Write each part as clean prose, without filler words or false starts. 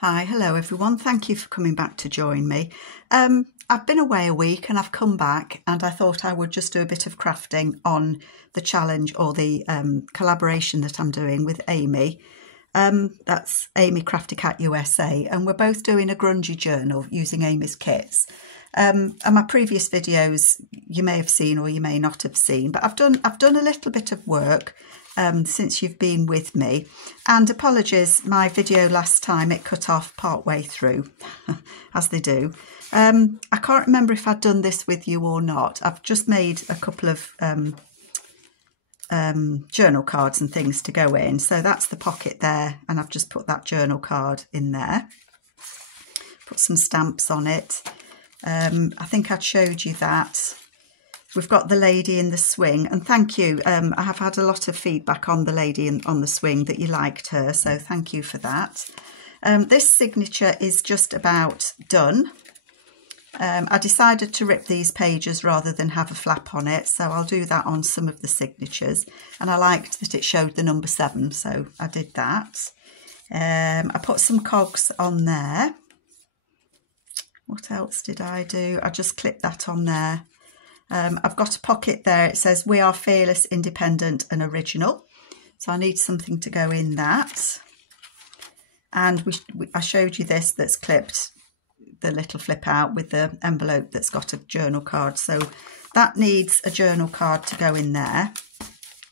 Hi, hello everyone. Thank you for coming back to join me. I've been away a week and I've come back and I thought I would just do a bit of crafting on the challenge or the collaboration that I'm doing with Amy. That's Amy Crafty Cat USA, and we're both doing a grungy journal using Amy's kits. And my previous videos you may have seen or you may not have seen, but I've done a little bit of work since you've been with me, and apologies, my video last time it cut off part way through as they do. I can't remember if I'd done this with you or not. I've just made a couple of journal cards and things to go in, so that's the pocket there, and I've just put that journal card in there, put some stamps on it. I think I'd showed you that. We've got the lady in the swing, and thank you. I have had a lot of feedback on the lady on the swing that you liked her, so thank you for that. This signature is just about done. I decided to rip these pages rather than have a flap on it, so I'll do that on some of the signatures, and I liked that it showed the number 7, so I did that. I put some cogs on there. What else did I do? I just clipped that on there. I've got a pocket there. It says, "We are fearless, independent and original." So I need something to go in that. And I showed you this that's clipped, the little flip out with the envelope that's got a journal card. So that needs a journal card to go in there.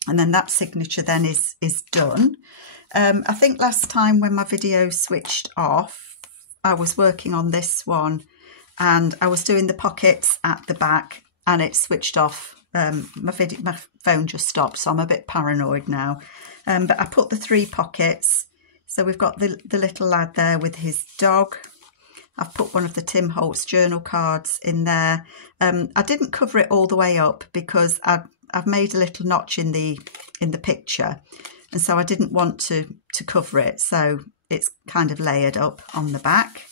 And then that signature then is done. I think last time when my video switched off, I was working on this one and I was doing the pockets at the back, and it switched off. My phone just stopped, so I'm a bit paranoid now. But I put the 3 pockets. So we've got the little lad there with his dog. I've put one of the Tim Holtz journal cards in there. I didn't cover it all the way up because I've made a little notch in the picture, and so I didn't want to cover it. So it's kind of layered up on the back.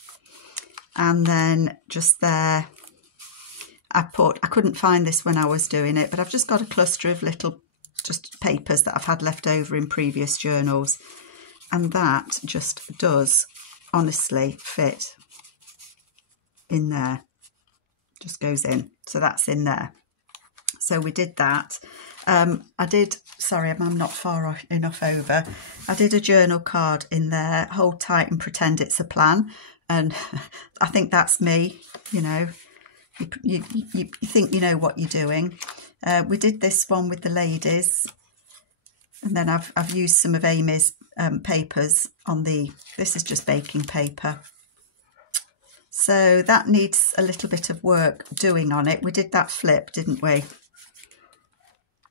And then just there, I couldn't find this when I was doing it, but I've just got a cluster of little just papers that I've had left over in previous journals, and that just does honestly fit in there, just goes in, so that's in there. So we did that. Sorry, I'm not far enough over. I did a journal card in there, "Hold tight and pretend it's a plan," and I think that's me, you know. You think you know what you're doing. We did this one with the ladies, and then I've used some of Amy's papers on this is just baking paper. So that needs a little bit of work doing on it. We did that flip, didn't we?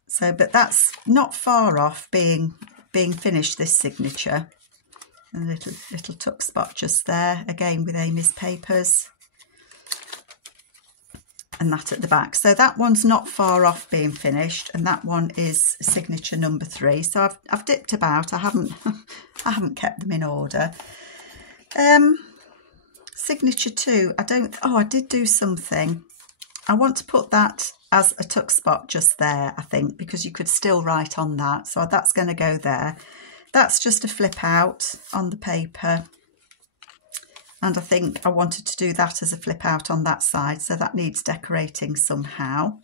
So, but that's not far off being finished, this signature. And a little tuck spot just there, again with Amy's papers. And that at the back. So that one's not far off being finished, and that one is signature number 3. So I've dipped about. I haven't kept them in order. Signature 2. I did do something. I want to put that as a tuck spot just there, I think, because you could still write on that. So that's going to go there. That's just a flip out on the paper. And I think I wanted to do that as a flip out on that side, so that needs decorating somehow.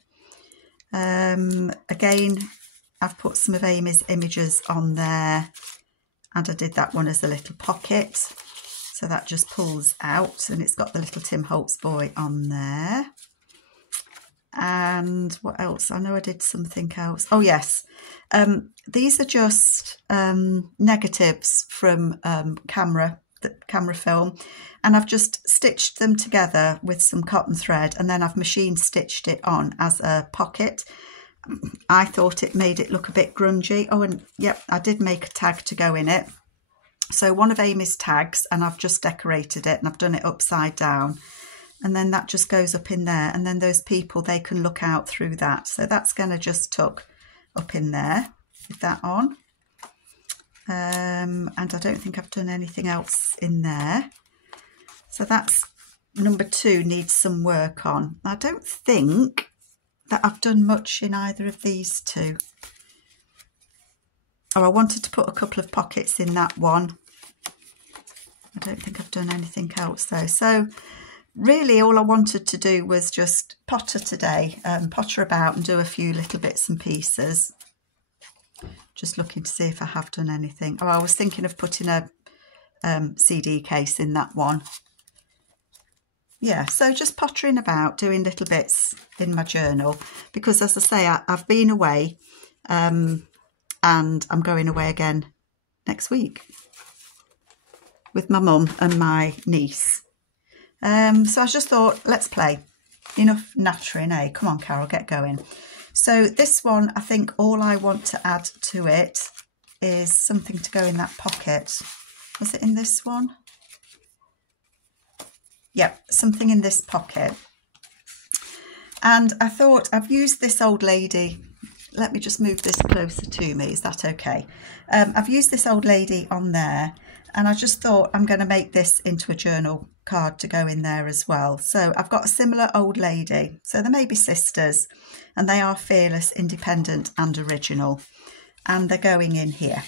Again, I've put some of Amy's images on there, and I did that one as a little pocket. So that just pulls out, and it's got the little Tim Holtz boy on there. And what else? I know I did something else. Oh yes, these are just negatives from camera film, and I've just stitched them together with some cotton thread, and then I've machine stitched it on as a pocket. I thought it made it look a bit grungy. Oh, and yep, I did make a tag to go in it. So one of Amy's tags, and I've just decorated it, and I've done it upside down, and then that just goes up in there, and then those people, they can look out through that. So that's going to just tuck up in there with that on. And I don't think I've done anything else in there. So that's number 2, needs some work on. I don't think that I've done much in either of these 2. Oh, I wanted to put a couple of pockets in that one. don't think I've done anything else though. So really all I wanted to do was just potter today, potter about and do a few little bits and pieces. Just looking to see if I have done anything. Oh, I was thinking of putting a CD case in that one. Yeah, so just pottering about, doing little bits in my journal, because as I say, I've been away and I'm going away again next week with my mum and my niece. So I just thought, let's play. Enough nattering, eh? Come on, Carol, get going. So this one, I think all I want to add to it is something to go in that pocket. Was it in this one? Yep, something in this pocket. And I thought I've used this old lady. Let me just move this closer to me. Is that okay? I've used this old lady on there, and I just thought I'm going to make this into a journal card to go in there as well. So I've got a similar old lady. So they may be sisters, and they are fearless, independent and original. And they're going in here.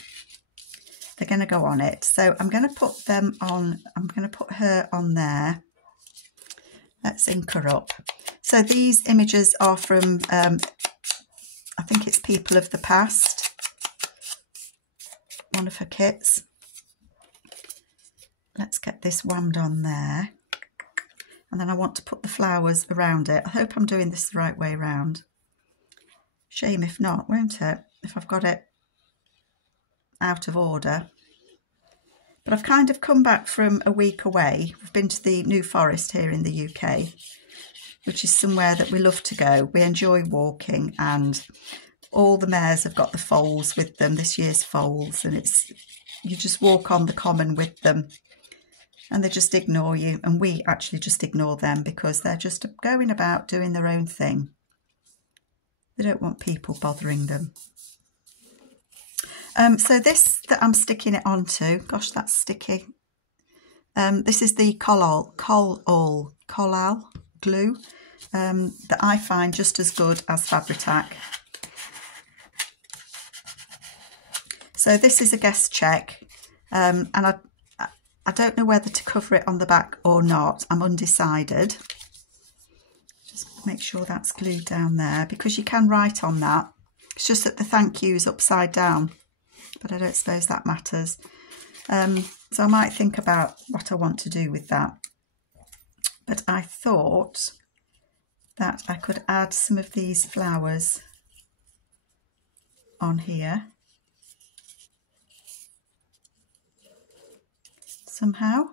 They're going to go on it. So I'm going to put them on. I'm going to put her on there. Let's ink her up. So these images are from, I think it's People of the Past, one of her kits. Let's get this whammed on there. And then I want to put the flowers around it. I hope I'm doing this the right way around. Shame if not, won't it? If I've got it out of order. But I've kind of come back from a week away. We've been to the New Forest here in the UK, which is somewhere that we love to go. We enjoy walking, and all the mares have got the foals with them, this year's foals, and you just walk on the common with them and they just ignore you, and we actually just ignore them because they're just going about doing their own thing. They don't want people bothering them. So this that I'm sticking it onto, gosh, that's sticky. This is the collal glue that I find just as good as Fabri-Tac. So this is a guest check, and I don't know whether to cover it on the back or not. I'm undecided. Just make sure that's glued down there, because you can write on that. It's just that the thank you is upside down, but I don't suppose that matters. So I might think about what I want to do with that. But I thought that I could add some of these flowers on here somehow.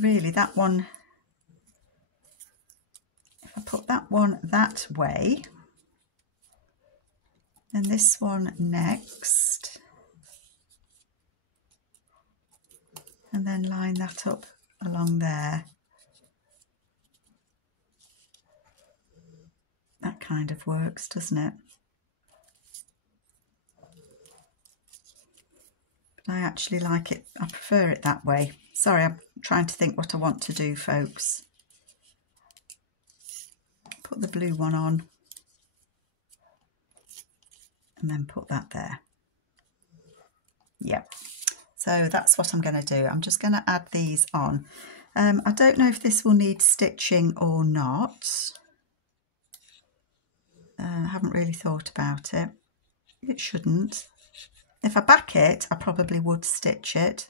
Really, that one, if I put that one that way, and this one next, and then line that up along there. That kind of works, doesn't it? But I actually like it, I prefer it that way. Sorry, I'm trying to think what I want to do, folks. Put the blue one on. And then put that there. Yep. So that's what I'm going to do. I'm just going to add these on. I don't know if this will need stitching or not. I haven't really thought about it. It shouldn't. If I back it, I probably would stitch it.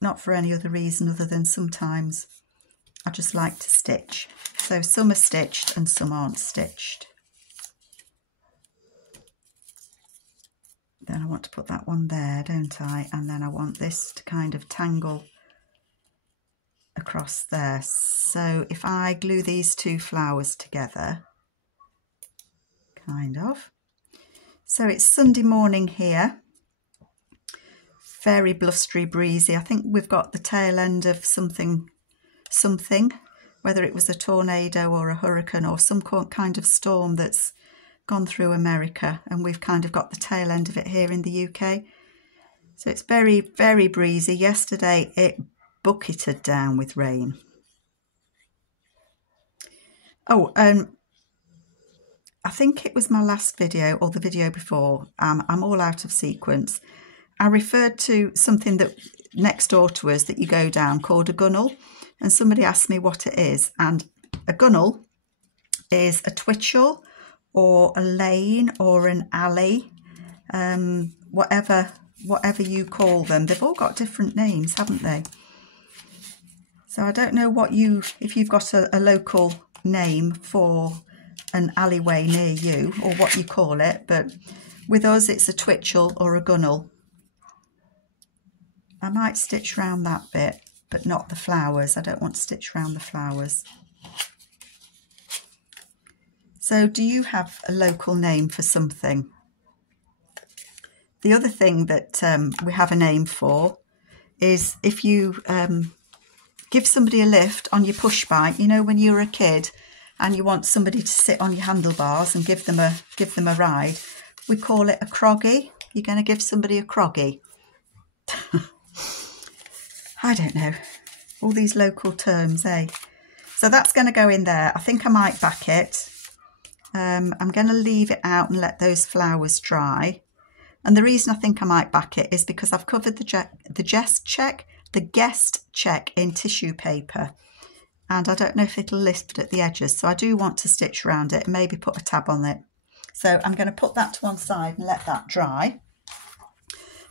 Not for any other reason other than sometimes I just like to stitch. So some are stitched and some aren't stitched. Then I want to put that one there, don't I? And then I want this to kind of tangle across there. So if I glue these two flowers together, kind of. So it's Sunday morning here. Very blustery, breezy. I think we've got the tail end of something, whether it was a tornado or a hurricane or some kind of storm that's gone through America, and we've kind of got the tail end of it here in the UK. So it's very, very breezy. Yesterday it bucketed down with rain. Oh, I think it was my last video or the video before, I'm all out of sequence. I referred to something that next door to us that you go down called a gunnel, and somebody asked me what it is, and a gunnel is a twitchell or a lane or an alley, whatever you call them. They've all got different names, haven't they? So I don't know if you've got a local name for an alleyway near you or what you call it, but with us it's a twitchell or a gunnel. I might stitch round that bit, but not the flowers. I don't want to stitch round the flowers. So do you have a local name for something? The other thing that we have a name for is if you give somebody a lift on your push bike, you know, when you were a kid and you want somebody to sit on your handlebars and give them a ride, we call it a croggy. You're going to give somebody a croggy. I don't know, all these local terms, eh? So that's going to go in there. I think I might back it. I'm going to leave it out and let those flowers dry. And the reason I think I might back it is because I've covered the guest check in tissue paper, and I don't know if it'll lift at the edges, so I do want to stitch around it and maybe put a tab on it. So I'm going to put that to one side and let that dry.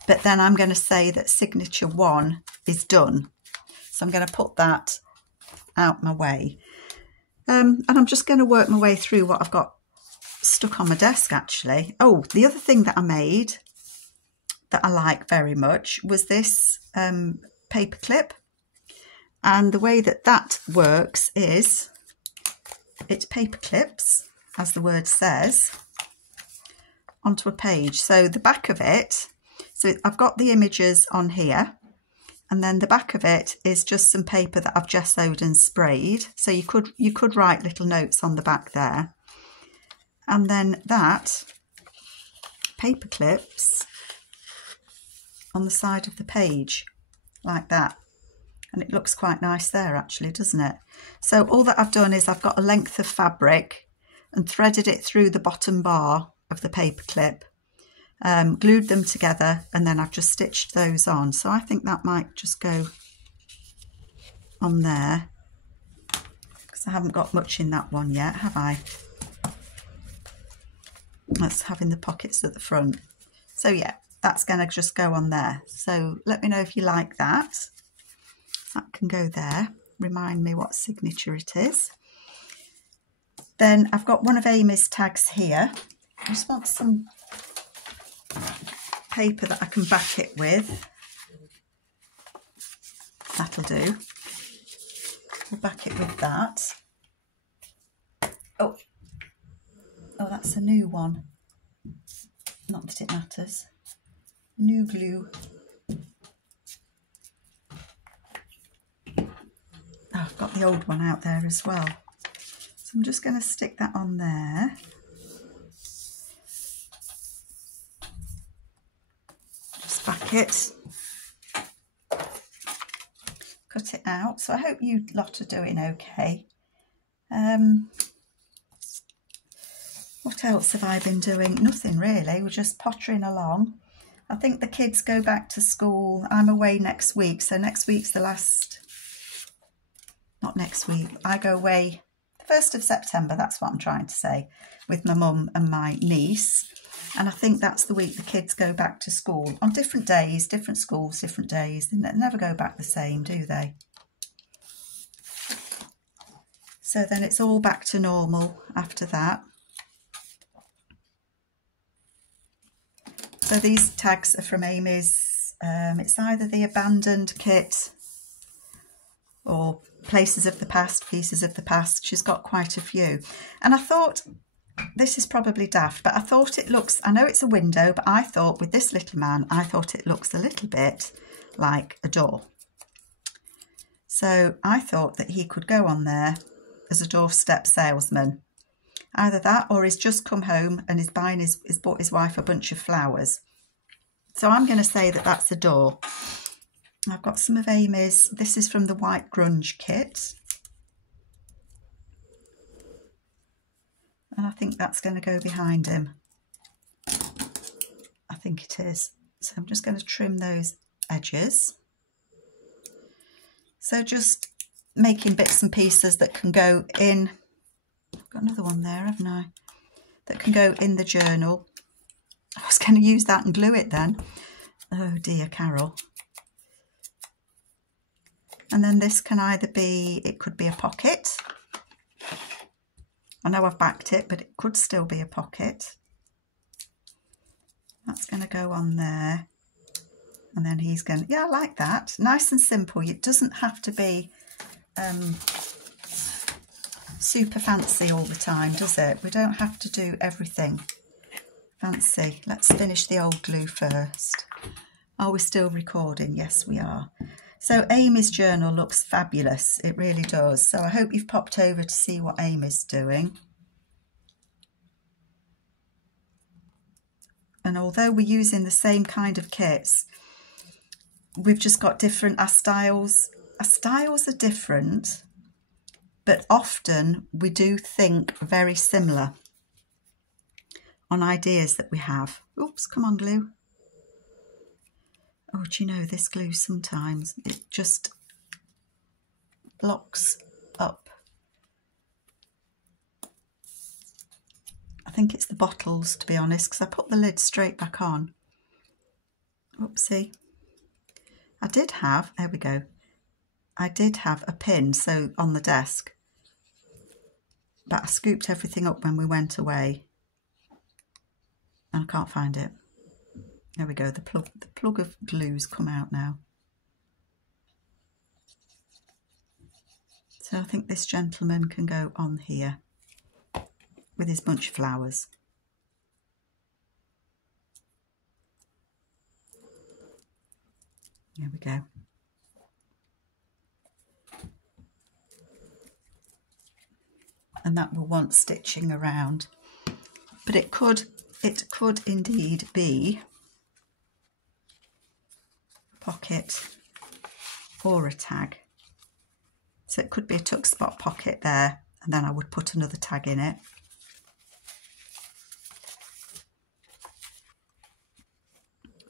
But then I'm going to say that signature 1 is done. So I'm going to put that out my way. And I'm just going to work my way through what I've got stuck on my desk, actually. Oh, the other thing that I made that I like very much was this paper clip. And the way that works is it paper clips, as the word says, onto a page. So the back of it, so I've got the images on here, and then the back of it is just some paper that I've gessoed and sprayed. So you could write little notes on the back there. And then that paper clips on the side of the page like that. And it looks quite nice there actually, doesn't it? So all that I've done is I've got a length of fabric and threaded it through the bottom bar of the paper clip, glued them together, and then I've just stitched those on. So I think that might just go on there, because I haven't got much in that one yet, have I? That's having the pockets at the front. So yeah, that's going to just go on there. So let me know if you like that. That can go there. Remind me what signature it is. Then I've got one of Amy's tags here. I just want some paper that I can back it with. That'll do. We'll back it with that. Oh, that's a new one. Not that it matters. New glue. Oh, I've got the old one out there as well. So I'm just going to stick that on there. Just back it. Cut it out. So I hope you lot are doing okay. What else have I been doing? Nothing really. We're just pottering along. I think the kids go back to school. I'm away next week. So next week's the last... Not next week. I go away the 1st of September. That's what I'm trying to say. With my mum and my niece. And I think that's the week the kids go back to school. On different days, different schools, different days. They never go back the same, do they? So then it's all back to normal after that. So these tags are from Amy's, it's either the Abandoned kit or Places of the Past, Pieces of the Past. She's got quite a few. And I thought, this is probably daft, but I thought it looks, I know it's a window, but I thought with this little man, I thought it looks a little bit like a door. So I thought that he could go on there as a doorstep salesman. Either that or he's just come home and he's bought his wife a bunch of flowers. So I'm going to say that that's a door. I've got some of Amy's. This is from the White Grunge kit. And I think that's going to go behind him. I think it is. So I'm just going to trim those edges. So just making bits and pieces that can go in. I've got another one there, haven't I? That can go in the journal. I was going to use that and glue it then. Oh dear, Carol. And then this can either be, it could be a pocket. I know I've backed it, but it could still be a pocket. That's going to go on there. And then he's going to, yeah, I like that. Nice and simple. It doesn't have to be super fancy all the time, does it? We don't have to do everything fancy. Let's finish the old glue first. Are we still recording? Yes, we are. So Amy's journal looks fabulous. It really does. So I hope you've popped over to see what Amy's doing. And although we're using the same kind of kits, we've just got different, our styles are different, but often we do think very similar on ideas that we have. Oops, come on, glue. Oh, do you know, this glue sometimes, it just blocks up. I think it's the bottles, to be honest, because I put the lid straight back on. Oopsie. I did have, there we go, I did have a pin so on the desk, but I scooped everything up when we went away and I can't find it. There we go, the plug of glue's come out now. So I think this gentleman can go on here with his bunch of flowers. There we go. And that will want stitching around. But it could indeed be a pocket or a tag. So it could be a tuck spot pocket there, and then I would put another tag in it.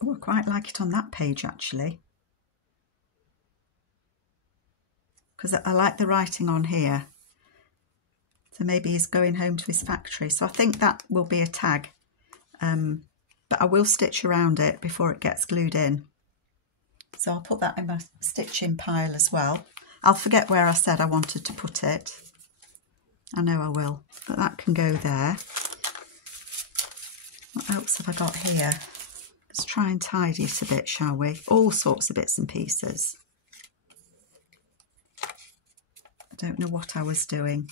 Oh, I quite like it on that page actually, because I like the writing on here. So maybe he's going home to his factory. So I think that will be a tag, but I will stitch around it before it gets glued in. So I'll put that in my stitching pile as well. I'll forget where I said I wanted to put it. I know I will, but that can go there. What else have I got here? Let's try and tidy it a bit, shall we? All sorts of bits and pieces. I don't know what I was doing.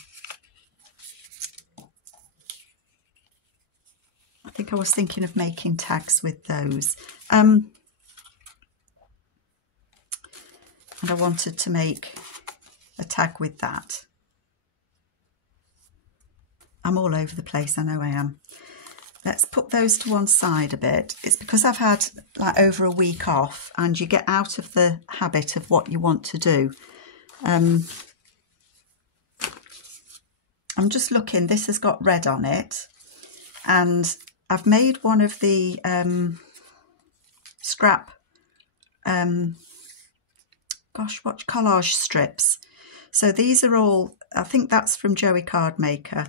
I think I was thinking of making tags with those. And I wanted to make a tag with that. I'm all over the place, I know I am. Let's put those to one side a bit. It's because I've had like over a week off and you get out of the habit of what you want to do. I'm just looking, this has got red on it, and I've made one of the scrap, collage strips. So these are all, I think that's from Joey Cardmaker.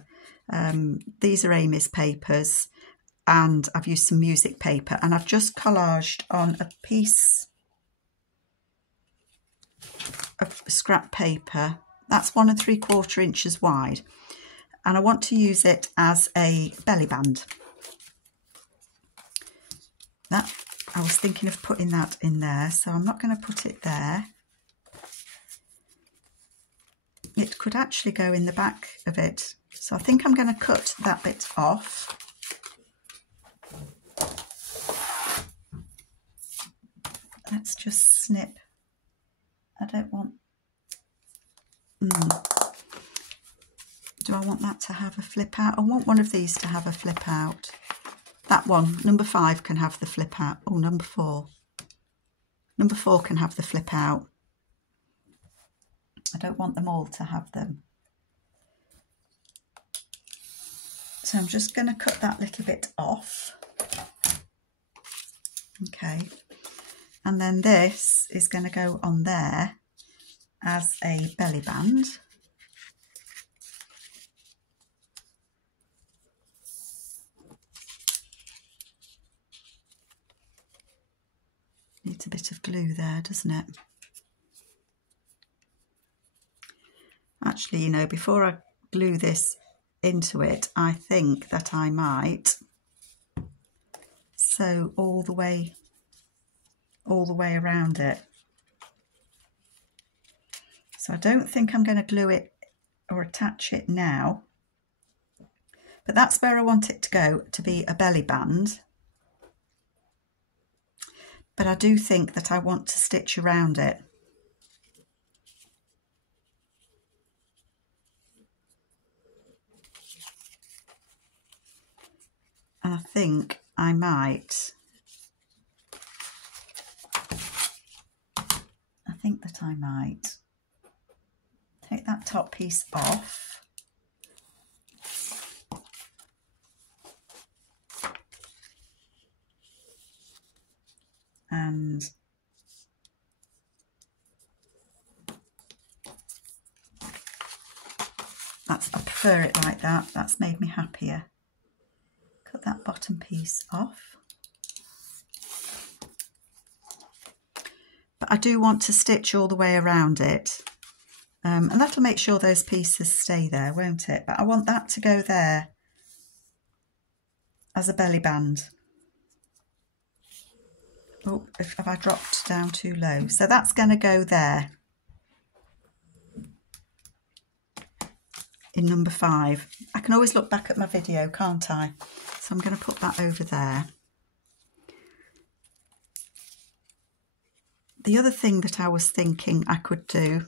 These are Amy's papers, and I've used some music paper, and I've just collaged on a piece of scrap paper. That's 1 3/4 inches wide, and I want to use it as a belly band. That, I was thinking of putting that in there, so I'm not going to put it there. It could actually go in the back of it, so I think I'm going to cut that bit off. Let's just snip. I don't want... Do I want that to have a flip out? I want one of these to have a flip out. That one, number 5, can have the flip out. Oh, number 4. Number 4 can have the flip out. I don't want them all to have them. So I'm just going to cut that little bit off. Okay, and then this is going to go on there as a belly band. Needs a bit of glue there, doesn't it? Actually, you know, before I glue this into it, I think that I might sew all the way around it. So I don't think I'm going to glue it or attach it now, but that's where I want it to go, to be a belly band. But I do think that I want to stitch around it. And I think I might, take that top piece off. And I prefer it like that. That's made me happier. Cut that bottom piece off. But I do want to stitch all the way around it. And that'll make sure those pieces stay there, won't it? But I want that to go there as a belly band. Oh, have I dropped down too low? So that's going to go there in number 5. I can always look back at my video, can't I? So I'm going to put that over there. The other thing that I was thinking I could do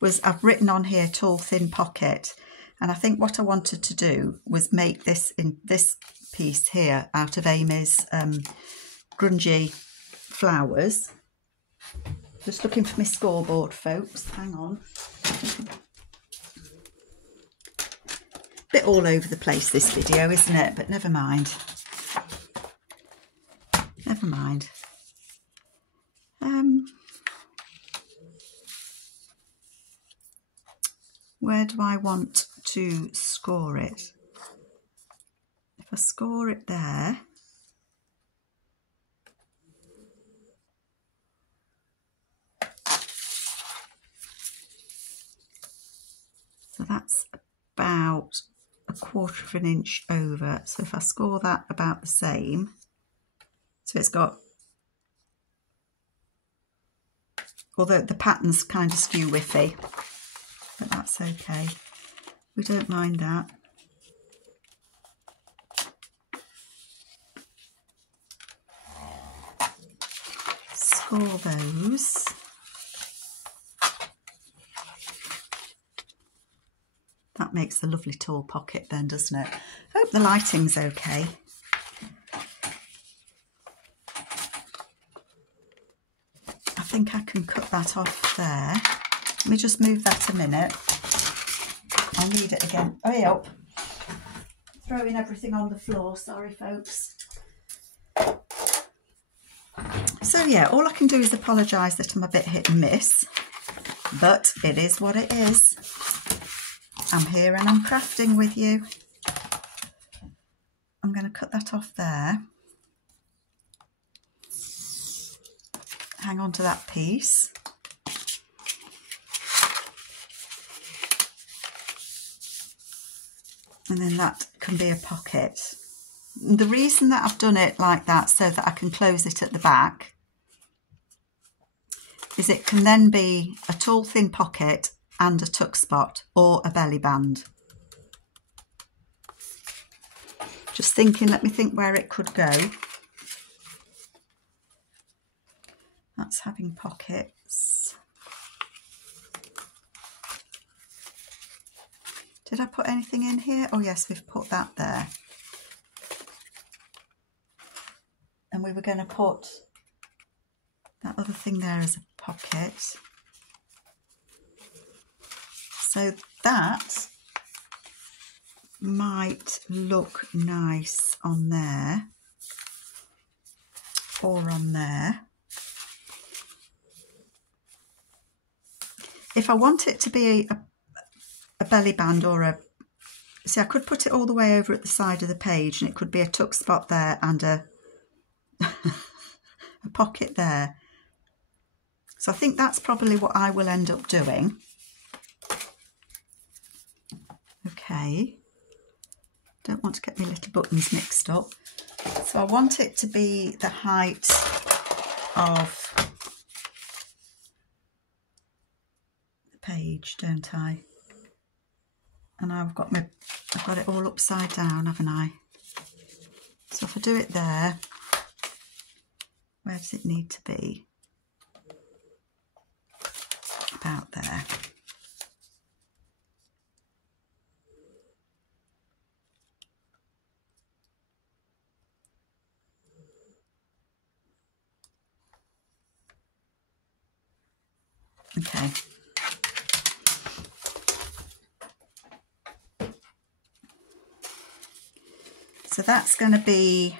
was, I've written on here tall thin pocket, and I think what I wanted to do was make this piece here out of Amy's Grungy flowers. Just looking for my scoreboard, folks, hang on. Bit all over the place this video, isn't it? But never mind. Never mind. Where do I want to score it? If I score it there, so that's about 1/4 of an inch over. So if I score that about the same, so it's got, although the pattern's kind of skew whiffy, but that's okay. We don't mind that. Score those. That makes a lovely tall pocket then, doesn't it? Hope the lighting's okay. I think I can cut that off there. Let me just move that a minute. I'll need it again. Hurry up. Throwing everything on the floor, sorry folks. So yeah, all I can do is apologise that I'm a bit hit and miss, but it is what it is. I'm here and I'm crafting with you. I'm going to cut that off there. Hang on to that piece. And then that can be a pocket. The reason that I've done it like that, so that I can close it at the back, is it can then be a tall thin pocket and a tuck spot, or a belly band. Just thinking, let me think where it could go. That's having pockets. Did I put anything in here? Oh yes, we've put that there. And we were going to put that other thing there as a pocket. So that might look nice on there or on there. If I want it to be a belly band or a... See, I could put it all the way over at the side of the page and it could be a tuck spot there and a pocket there. So I think that's probably what I will end up doing. Okay. Don't want to get my little buttons mixed up. So I want it to be the height of the page, don't I? And I've got it all upside down, haven't I? So if I do it there, where does it need to be? About there. Okay. So that's going to be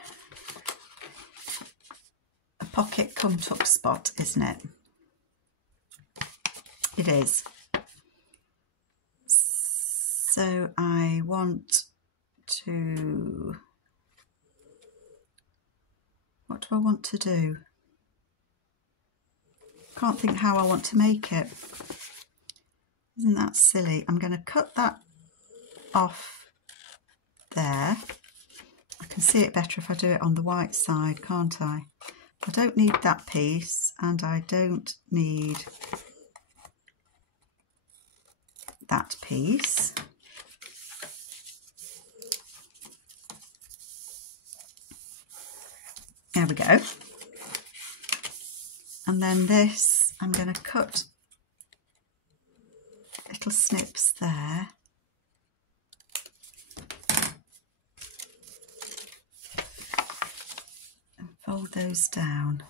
a pocket come tuck spot, isn't it? It is. So I want to... What do I want to do? Can't think how I want to make it. Isn't that silly? I'm going to cut that off there. I can see it better if I do it on the white side, can't I? I don't need that piece and I don't need that piece. There we go. And then this, I'm going to cut little snips there. And fold those down.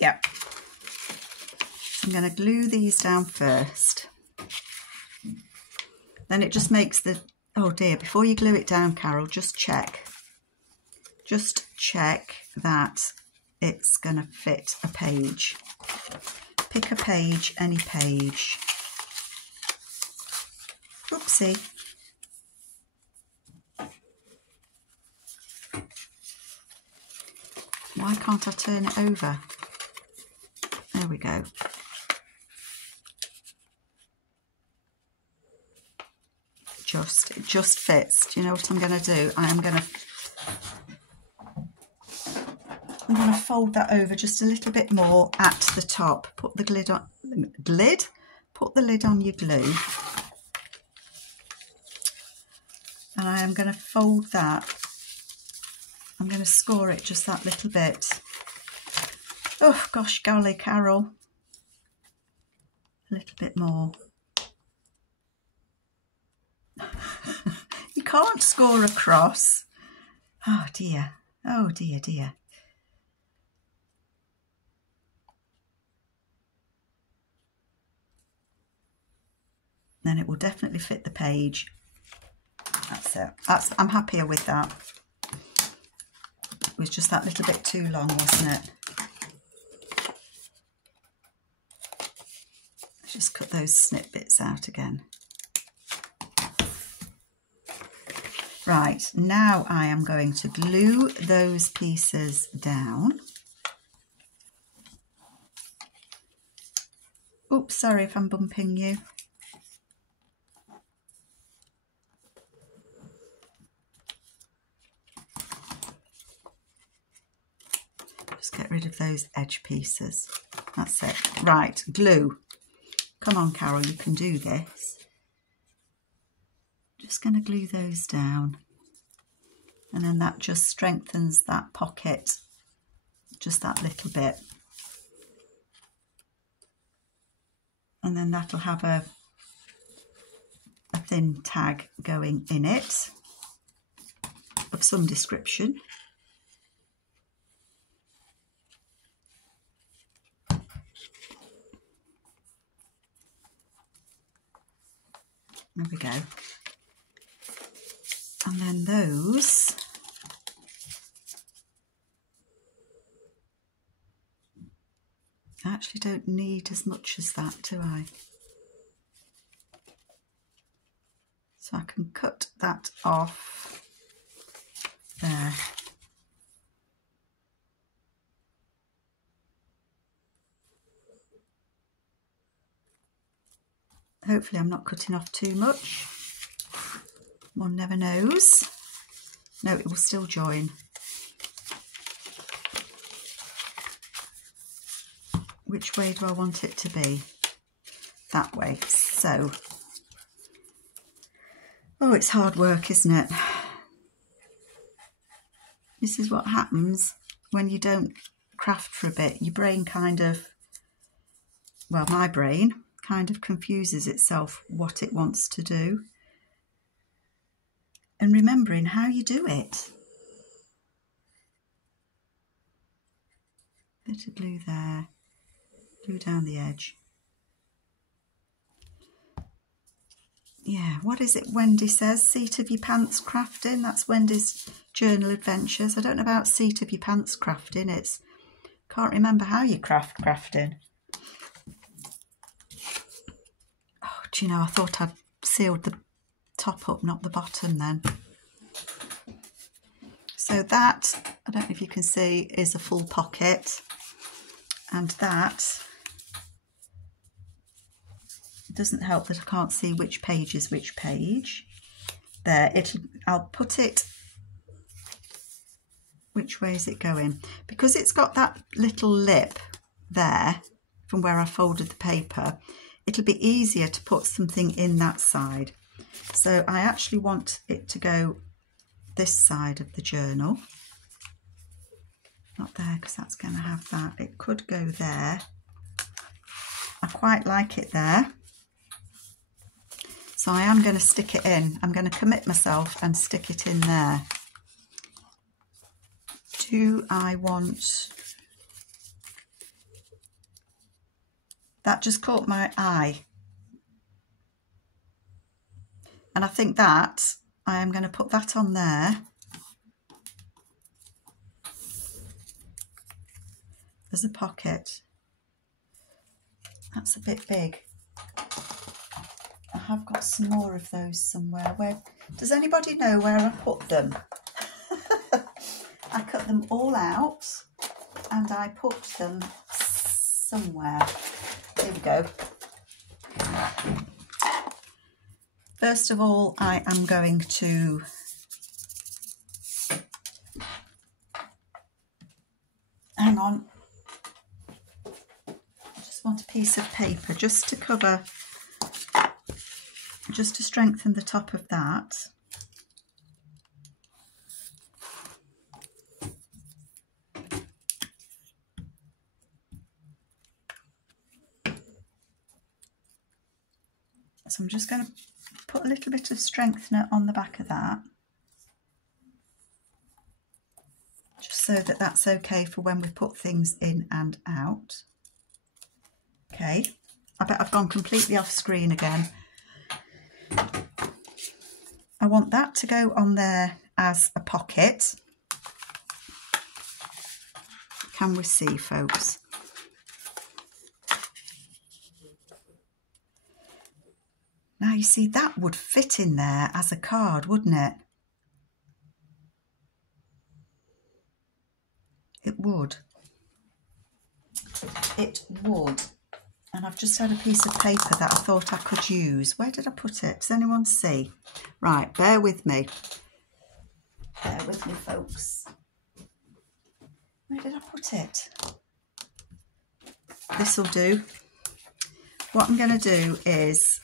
Yep. I'm going to glue these down first. Then it just makes the... Oh dear, before you glue it down, Carol, just check. Just check that it's going to fit a page. Pick a page, any page. Oopsie. Why can't I turn it over? There we go. It just fits. Do you know what I'm going to do? I'm going to fold that over just a little bit more at the top. Put the lid on. Put the lid on your glue. And I am going to fold that. I'm going to score it just that little bit. Oh gosh, golly, Carol. A little bit more. You can't score across. Oh dear. Oh dear, dear. Then it will definitely fit the page. That's it. I'm happier with that. It was just that little bit too long, wasn't it? Let's just cut those snip bits out again. Right, now I am going to glue those pieces down. Oops, sorry if I'm bumping you. Just get rid of those edge pieces. That's it. Right, glue. Come on, Carol, you can do this. Just going to glue those down. And then that just strengthens that pocket just that little bit. And then that'll have a a thin tag going in it of some description. There we go. And then those I actually don't need as much as that, do I? So I can cut that off there. Hopefully I'm not cutting off too much. One never knows. No, it will still join. Which way do I want it to be? That way. So, oh, it's hard work, isn't it? This is what happens when you don't craft for a bit. Your brain kind of, well, my brain kind of confuses itself what it wants to do. And remembering how you do it. Bit of glue there, glue down the edge. Yeah, what is it Wendy says? Seat of your pants crafting. That's Wendy's journal adventures. I don't know about seat of your pants crafting. It's, can't remember how you crafting. Oh, do you know, I thought I'd sealed the top up, not the bottom then. So that, I don't know if you can see, is a full pocket. And that doesn't help that I can't see which page is which page. There, I'll put it, which way is it going? Because it's got that little lip there from where I folded the paper, it'll be easier to put something in that side. So I actually want it to go this side of the journal. Not there, because that's going to have that. It could go there. I quite like it there. So I am going to stick it in. I'm going to commit myself and stick it in there. Do I want... That just caught my eye. And I think that I am going to put that on there as a pocket. That's a bit big. I have got some more of those somewhere. Where does anybody know where I put them? I cut them all out and I put them somewhere. Here we go. First of all, I am going to hang on. I just want a piece of paper just to cover, just to strengthen the top of that. So I'm just going to put a little bit of strengthener on the back of that, just so that that's okay for when we put things in and out. Okay, I bet I've gone completely off screen again. I want that to go on there as a pocket. Can we see, folks? Now you see, that would fit in there as a card, wouldn't it? It would. It would. And I've just had a piece of paper that I thought I could use. Where did I put it? Does anyone see? Right, bear with me. Bear with me, folks. Where did I put it? This'll do. What I'm going to do is,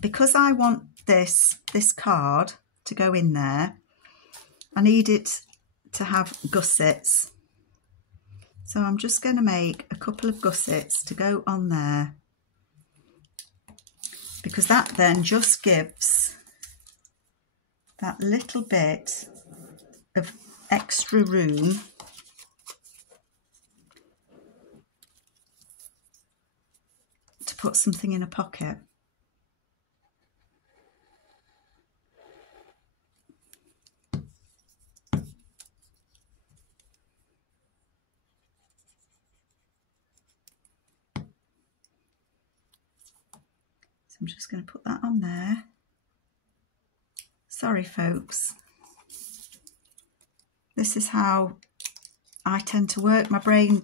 because I want this card to go in there, I need it to have gussets. So I'm just going to make a couple of gussets to go on there, because that then just gives that little bit of extra room to put something in a pocket. So I'm just going to put that on there. Sorry folks, this is how I tend to work. My brain,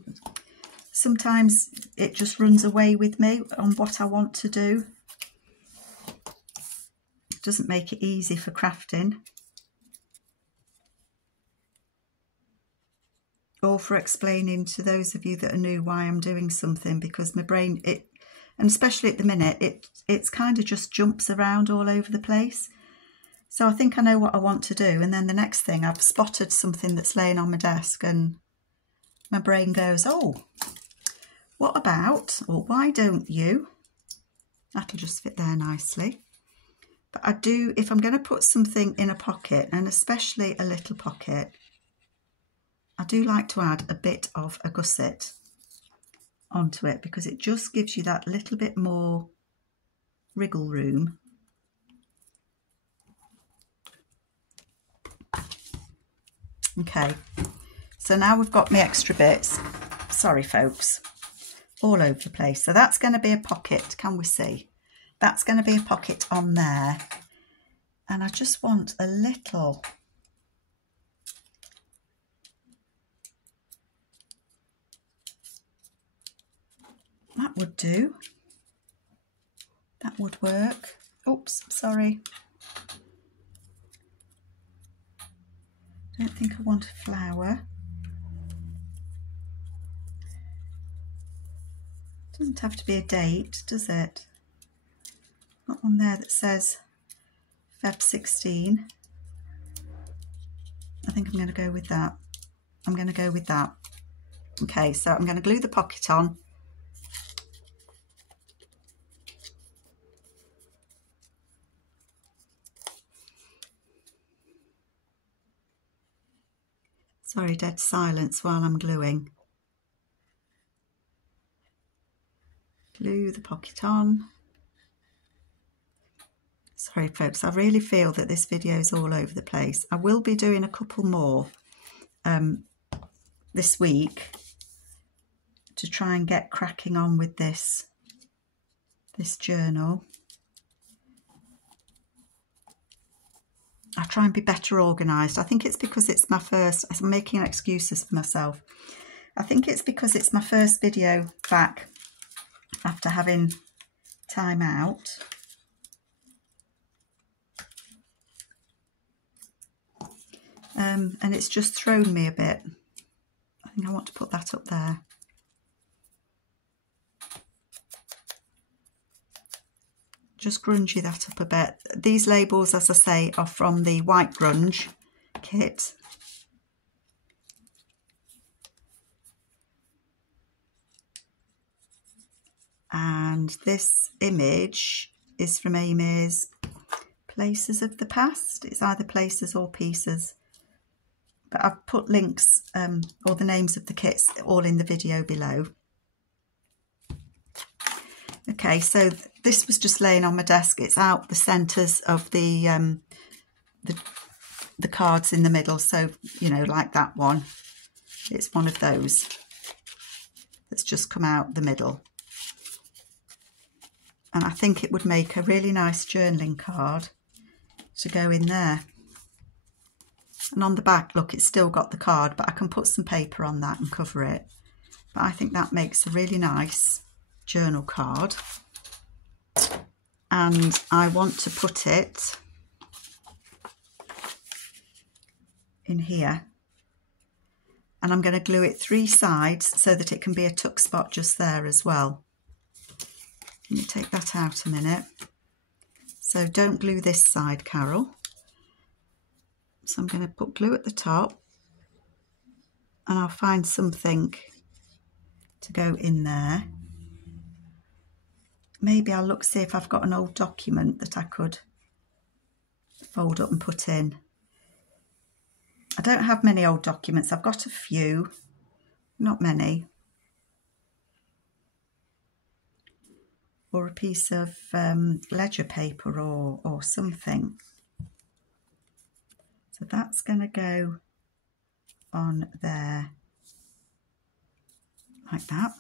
sometimes it just runs away with me on what I want to do. It doesn't make it easy for crafting or for explaining to those of you that are new why I'm doing something, because my brain, and especially at the minute, it's kind of just jumps around all over the place. So I think I know what I want to do, and then the next thing, I've spotted something that's laying on my desk and my brain goes, oh, what about, or why don't you? That'll just fit there nicely. But I do, if I'm going to put something in a pocket, and especially a little pocket, I do like to add a bit of a gusset onto it, because it just gives you that little bit more wriggle room. Okay, so now we've got my extra bits, sorry folks, all over the place. So that's going to be a pocket, can we see? That's going to be a pocket on there. And I just want a little, that would do, that would work. Oops, sorry. I don't think I want a flower. Doesn't have to be a date, does it? Got one there that says Feb 16. I think I'm going to go with that. I'm going to go with that. Okay, so I'm going to glue the pocket on. Sorry, dead silence while I'm gluing. Glue the pocket on. Sorry folks, I really feel that this video is all over the place. I will be doing a couple more this week to try and get cracking on with this journal. I try and be better organised. I think it's because it's my first, I'm making excuses for myself. I think it's because it's my first video back after having time out. And it's just thrown me a bit. I think I want to put that up there. Just grungy that up a bit. These labels, as I say, are from the White Grunge kit. And this image is from Amy's Places of the Past. It's either Places or Pieces. But I've put links or the names of the kits all in the video below. Okay, so this was just laying on my desk. It's out the centres of the cards in the middle. So, you know, like that one. It's one of those that's just come out the middle. And I think it would make a really nice journaling card to go in there. And on the back, look, it's still got the card, but I can put some paper on that and cover it. But I think that makes a really nice journal card. And I want to put it in here. And I'm going to glue it 3 sides so that it can be a tuck spot just there as well. Let me take that out a minute. So don't glue this side, Carol. So I'm going to put glue at the top and I'll find something to go in there. Maybe I'll look, see if I've got an old document that I could fold up and put in. I don't have many old documents. I've got a few, not many. Or a piece of ledger paper or something. So that's going to go on there like that.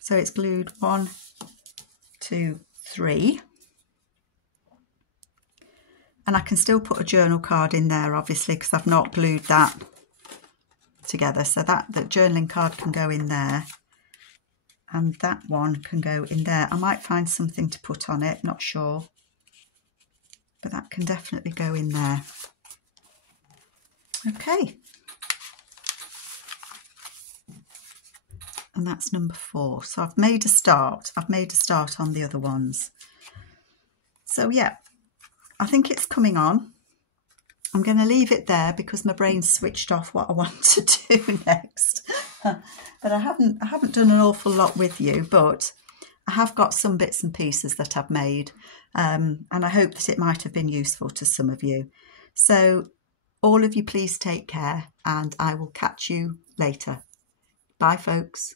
So it's glued 1, 2, 3. And I can still put a journal card in there, obviously, because I've not glued that together. So that journaling card can go in there. And that one can go in there. I might find something to put on it, not sure. But that can definitely go in there. Okay. And that's number 4. So I've made a start. I've made a start on the other ones. So yeah, I think it's coming on. I'm going to leave it there because my brain's switched off what I want to do next. But I haven't done an awful lot with you, but I have got some bits and pieces that I've made, and I hope that it might have been useful to some of you. So all of you, please take care, and I will catch you later. Bye, folks.